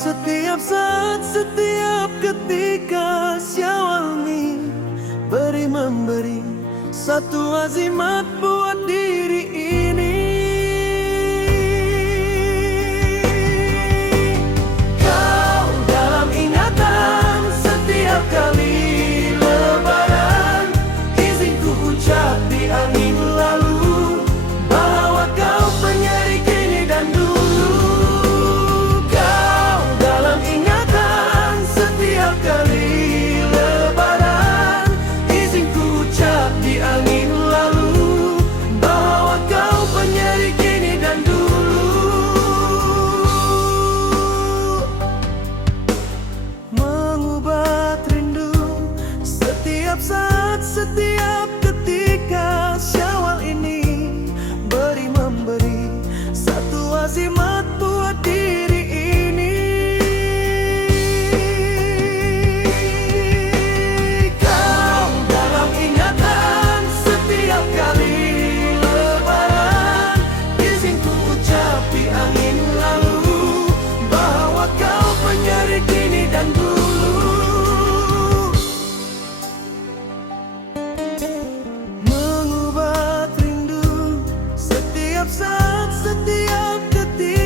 Setiap saat, setiap ketika Syawal ini beri memberi satu azimat buat diri ini. Kau dalam ingatan setiap kali lebaran, izinku ucap di angin lalu bahwa kau penyeri kini dan dulu. Kau dalam ingatan setiap kali lebaran, izinku ucap di angin lalu bahwa kau penyeri kini dan dulu. Mengubat rindu setiap saat, setiap ketika Syawal ini beri memberi satu azimat buat diri ini. Kau dalam ingatan setiap kali lebaran, izinku ucap di angin lalu bahwa kau penyeri kini dan dulu. Mengubat rindu setiap saat, setiap ketika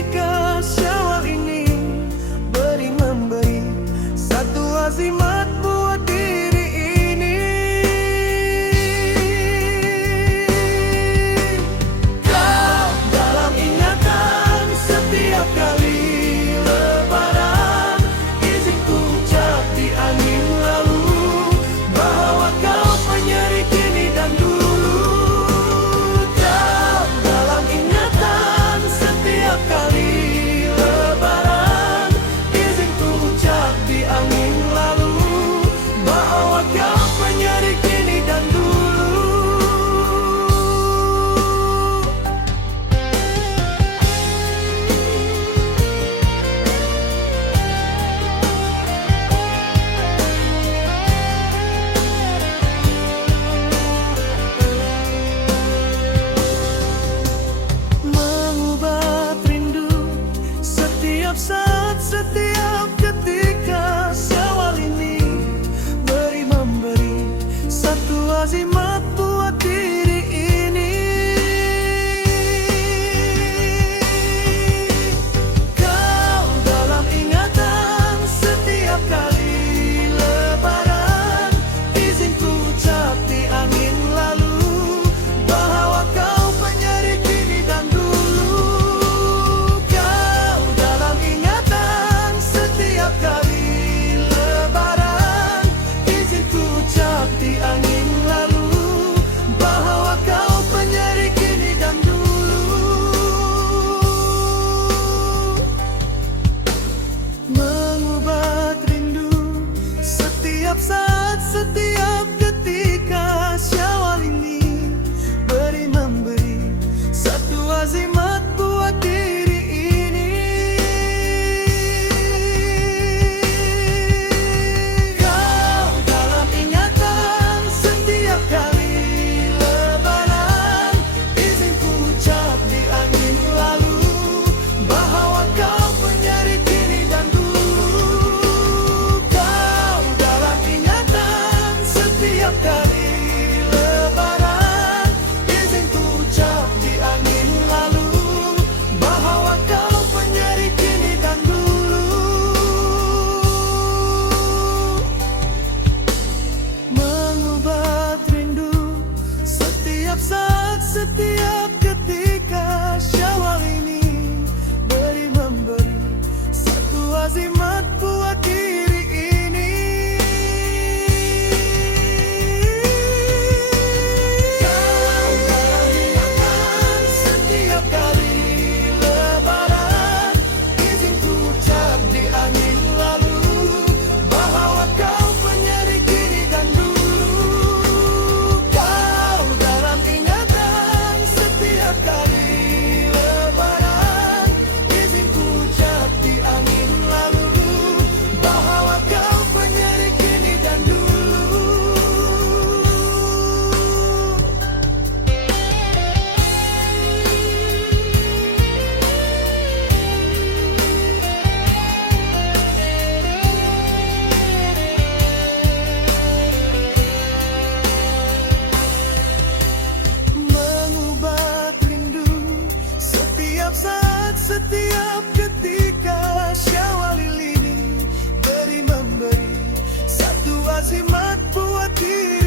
setiap ketika Syawal ini beri memberi satu azimat buat diri.